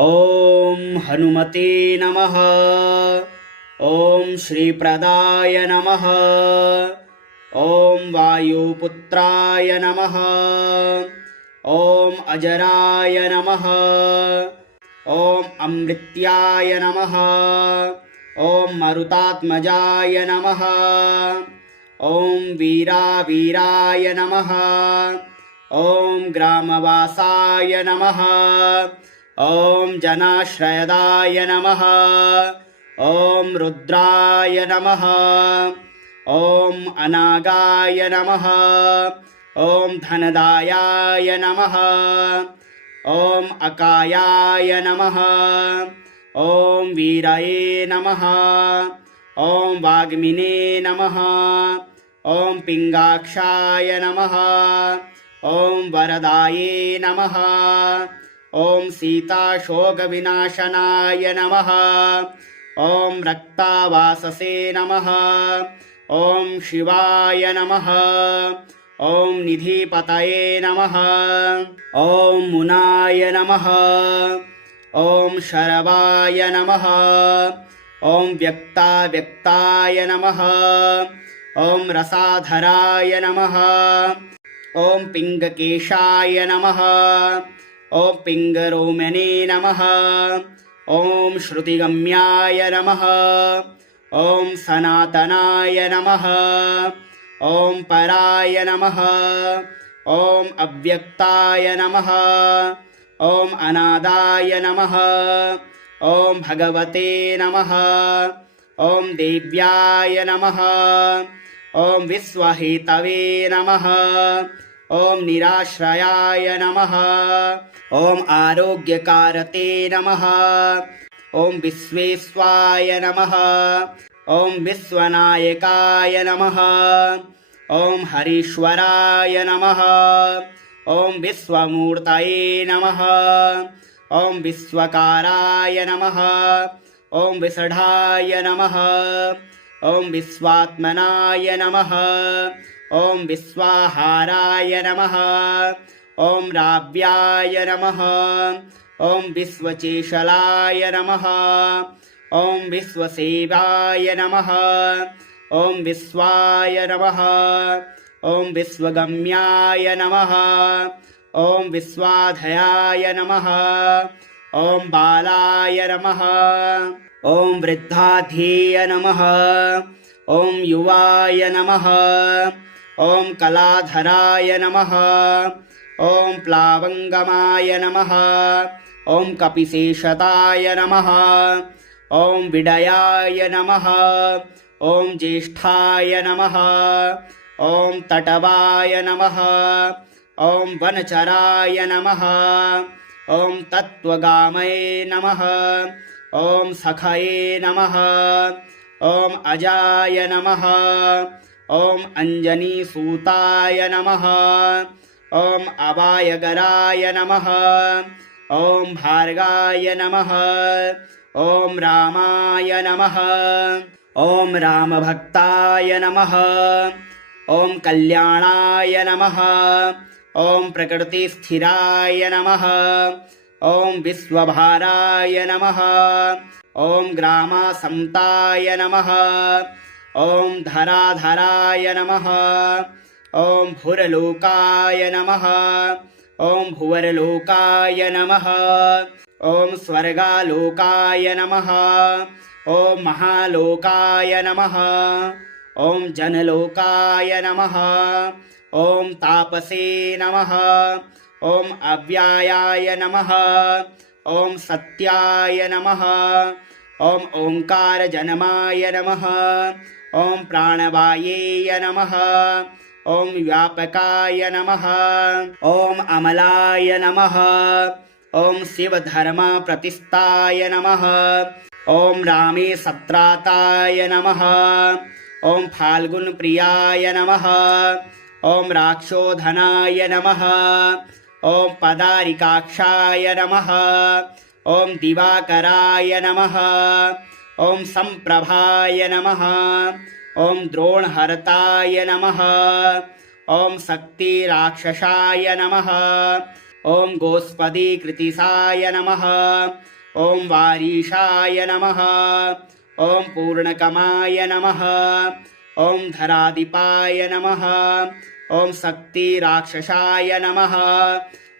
ॐ हनुमते नमः। ॐ श्रीप्रदाय नमः। ॐ वायुपुत्राय नमः। ॐ अजराय नमः। ॐ अमृत्याय नमः। ॐ मरुतात्मजाय नमः। ॐ वीरावीराय नमः। ॐ ग्रामवासाय नमः। ॐ जनाश्रयदाय नमः। ॐ रुद्राय नमः। ॐ अनागाय नमः। ॐ धनदायाय नमः। ॐ अकायाय नमः। ॐ वीरये नमः। ॐ वाग्मिने नमः। ॐ पिङ्गाक्षाय नमः। ॐ वरदाये नमः। ॐ सीताशोकविनाशनाय नमः। ॐ रक्तावाससे नमः। ॐ शिवाय नमः। ॐ निधिपतये नमः। ॐ मुनाय नमः। ॐ शरवाय नमः। ॐ व्यक्ताव्यक्ताय नमः। ॐ रसाधराय नमः। ॐ पिङ्गकेशाय नमः। ॐ पिङ्गरोमणे नमः। ॐ श्रुतिगम्याय नमः। ॐ सनातनाय नमः। ॐ पराय नमः। ॐ अव्यक्ताय नमः। ॐ अनादाय नमः। ॐ भगवते नमः। ॐ देव्याय नमः। ॐ विश्वहेतवे नमः। ॐ निराश्रयाय नमः। ॐ आरोग्यकारते नमः। ॐ विश्वेश्वाय नमः। ॐ विश्वनायकाय नमः। ॐ हरीश्वराय नमः। ॐ विश्वमूर्तये नमः। ॐ विश्वकाराय नमः। ॐ विषढाय नमः। ॐ विश्वात्मनाय नमः। ॐ विश्वाहाराय नमः। ॐ राव्याय नमः। ॐ विश्वचेशलाय नमः। ॐ विश्वसेवाय नमः। ॐ विश्वाय नमः। ॐ विश्वगम्याय नमः। ॐ विश्वाधयाय नमः। ॐ बालाय नमः। ॐ वृद्धाधीय नमः। ॐ युवाय नमः। ॐ कलाधराय नमः। ॐ प्लावङ्गमाय नमः। ॐ कपिशेषताय नमः। ॐ विडयाय नमः। ॐ ज्येष्ठाय नमः। ॐ तटवाय नमः। ॐ वनचराय नमः। ॐ तत्त्वगामये नमः। ॐ सखये नमः। ॐ अजाय नमः। ॐ अञ्जनीसूताय नमः। ॐ अवायगराय नमः। ॐ भार्गाय नमः। ॐ रामाय नमः। ॐ रामभक्ताय नमः। ॐ कल्याणाय नमः। ॐ प्रकृतिस्थिराय नमः। ॐ विश्वभाराय नमः। ॐ ग्रामासन्ताय नमः। ॐ धराधराय नमः। ॐ भुरलोकाय नमः। ॐ भुवरलोकाय नमः। ॐ स्वर्गालोकाय नमः। ॐ महालोकाय नमः। ॐ जनलोकाय नमः। ॐ तापसे नमः। ॐ अव्यायाय नमः। ॐ सत्याय नमः। ॐ ओङ्कारजनमाय नमः। ॐ प्राणवायेय नमः। ॐ व्यापकाय नमः। ॐ अमलाय नमः। ॐ शिवधर्मप्रतिष्ठाय नमः। ॐ रामे सत्राताय नमः। ॐ फाल्गुनप्रियाय नमः। ॐ राक्षोधनाय नमः। ॐ पदारिकाक्षाय नमः। ॐ दिवाकराय नमः। ॐ सम्प्रभाय नमः। ॐ द्रोणहर्ताय नमः। ॐ शक्तिराक्षसाय नमः। ॐ गोस्पदीकृतिसाय नमः। ॐ वारीशाय नमः। ॐ पूर्णकमाय नमः। ॐ धराधिपाय नमः। ॐ शक्तिराक्षसाय नमः।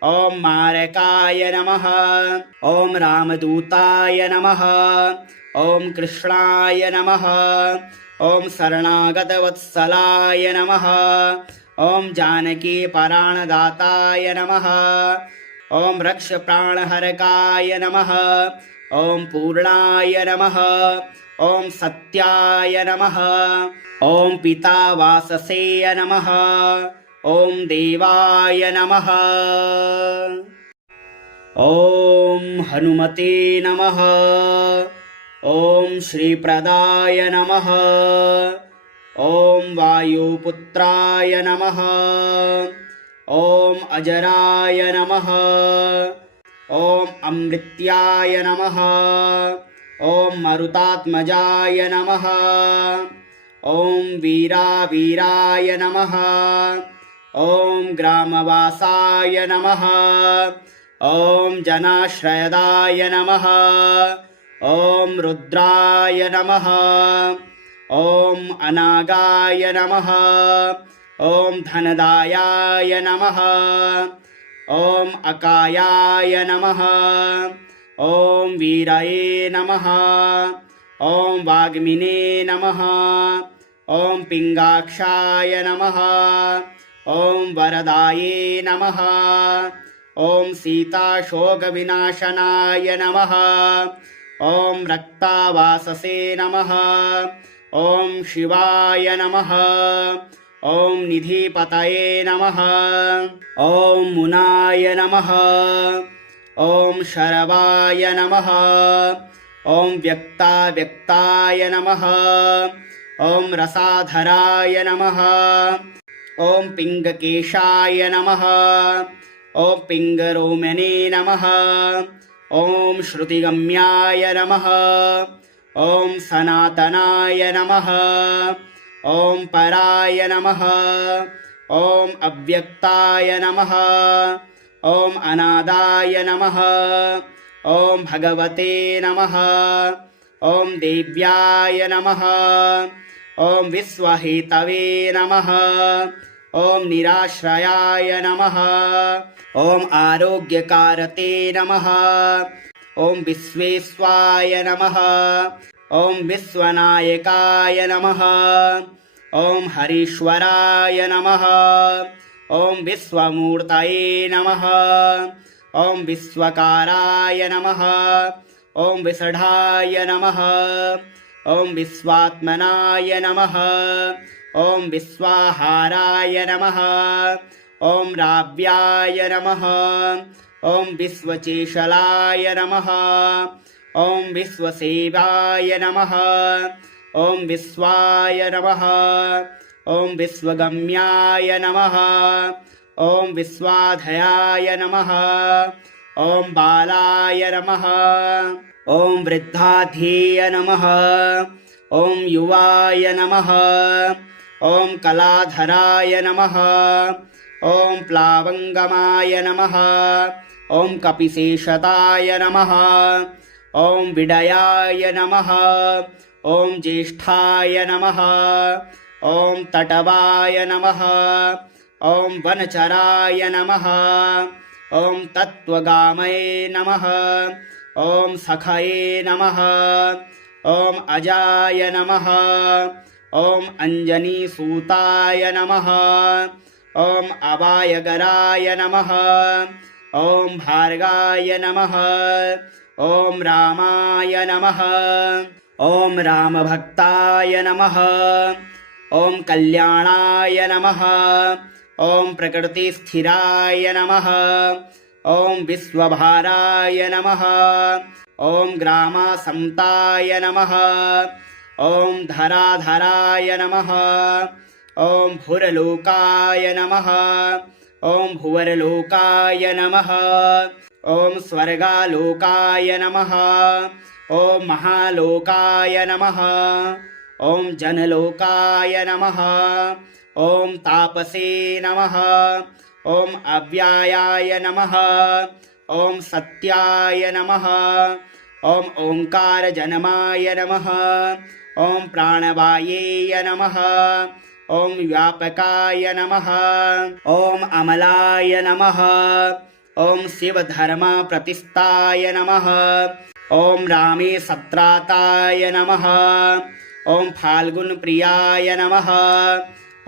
ॐ मारकाय नमः। ॐ रामदूताय नमः। ॐ कृष्णाय नमः। ॐ शरणागतवत्सलाय नमः। ॐ जानकीपराणदाताय नमः। ॐ रक्षप्राणहरकाय नमः। ॐ पूर्णाय नमः। ॐ सत्याय नमः। ॐ पितावाससे नमः। ॐ देवाय नमः। ॐ हनुमते नमः। ॐ श्रीप्रदाय नमः। ॐ वायुपुत्राय नमः। ॐ अजराय नमः। ॐ अमृत्याय नमः। ॐ मरुतात्मजाय नमः। ॐ वीरावीराय नमः। ॐ ग्रामवासाय नमः। ॐ जनाश्रयदाय नमः। ॐ रुद्राय नमः। ॐ अनागाय नमः। ॐ धनदायाय नमः। ॐ अकायाय नमः। ॐ वीरये नमः। ॐ वाग्मिने नमः। ॐ पिङ्गाक्षाय नमः। ॐ वरदाये नमः। ॐ सीताशोकविनाशनाय नमः। ॐ रक्तावाससे नमः। ॐ शिवाय नमः। ॐ निधिपतये नमः। ॐ मुनाय नमः। ॐ शरवाय नमः। ॐ व्यक्ताव्यक्ताय नमः। ॐ रसाधराय नमः। ॐ पिङ्गकेशाय नमः। ॐ पिङ्गरोमणे नमः। ॐ श्रुतिगम्याय नमः। ॐ सनातनाय नमः। ॐ पराय नमः। ॐ अव्यक्ताय नमः। ॐ अनादाय नमः। ॐ भगवते नमः। ॐ देव्याय नमः। ॐ विश्वहेतवे नमः। ॐ निराश्रयाय नमः। ॐ आरोग्यकारते नमः। ॐ विश्वेश्वाय नमः। ॐ विश्वनायकाय नमः। ॐ हरीश्वराय नमः। ॐ विश्वमूर्तये नमः। ॐ विश्वकाराय नमः। ॐ विषढाय नमः। ॐ विश्वात्मनाय नमः। ॐ विश्वाहाराय नमः। ॐ राव्याय नमः। ॐ विश्वचेशलाय नमः। ॐ विश्वसेवाय नमः। ॐ विश्वाय नमः। ॐ विश्वगम्याय नमः। ॐ विश्वाधयाय नमः। ॐ बालाय नमः। ॐ वृद्धाधीय नमः। ॐ युवाय नमः। ॐ कलाधराय नमः। ॐ प्लावङ्गमाय नमः। ॐ कपिशेषताय नमः। ॐ विडयाय नमः। ॐ ज्येष्ठाय नमः। ॐ तटवाय नमः। ॐ वनचराय नमः। ॐ तत्त्वगामये नमः। ॐ सखये नमः। ॐ अजाय नमः। ॐ अञ्जनीसूताय नमः। ॐ अवायगराय नमः। ॐ भार्गाय नमः। ॐ रामाय नमः। ॐ रामभक्ताय नमः। ॐ कल्याणाय नमः। ॐ प्रकृतिस्थिराय नमः। ॐ विश्वभाराय नमः। ॐ ग्रामासन्ताय नमः। ॐ धराधराय नमः। ॐ भुरलोकाय नमः। ॐ भुवरलोकाय नमः। ॐ स्वर्गालोकाय नमः। ॐ महालोकाय नमः। ॐ जनलोकाय नमः। ॐ तापसे नमः। ॐ अव्यायाय नमः ॐ सत्याय नमः ॐ ओङ्कारजनमाय नमः ॐ प्राणवायेय नमः ॐ व्यापकाय नमः ॐ अमलाय नमः ॐ शिवधर्मप्रतिष्ठाय नमः ॐ रामे सत्राताय नमः ॐ फाल्गुनप्रियाय नमः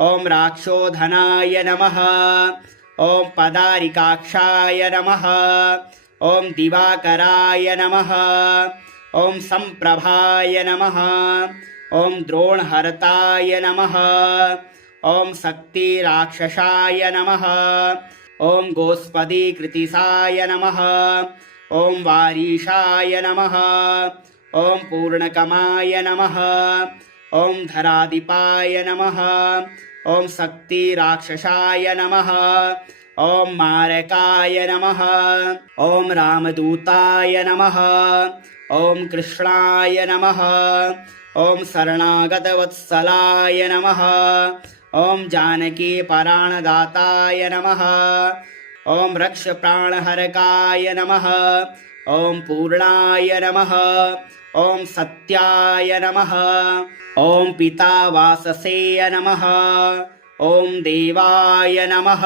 ॐ राक्षोधनाय नमः ॐ पदारिकाक्षाय नमः ॐ दिवाकराय नमः ॐ सम्प्रभाय नमः ॐ द्रोणहर्ताय नमः ॐ शक्तिराक्षसाय नमः ॐ गोस्पदीकृतिसाय नमः ॐ वारीशाय नमः ॐ पूर्णकमाय नमः ॐ धराधिपाय नमः ॐ शक्तिराक्षसाय नमः ॐ मारकाय नमः ॐ रामदूताय नमः ॐ कृष्णाय नमः ॐ शरणागतवत्सलाय नमः ॐ जानकीपराणदाताय नमः ॐ रक्षप्राणहरकाय नमः ॐ पूर्णाय नमः ॐ सत्याय नमः ॐ पितावाससेय नमः ॐ देवाय नमः।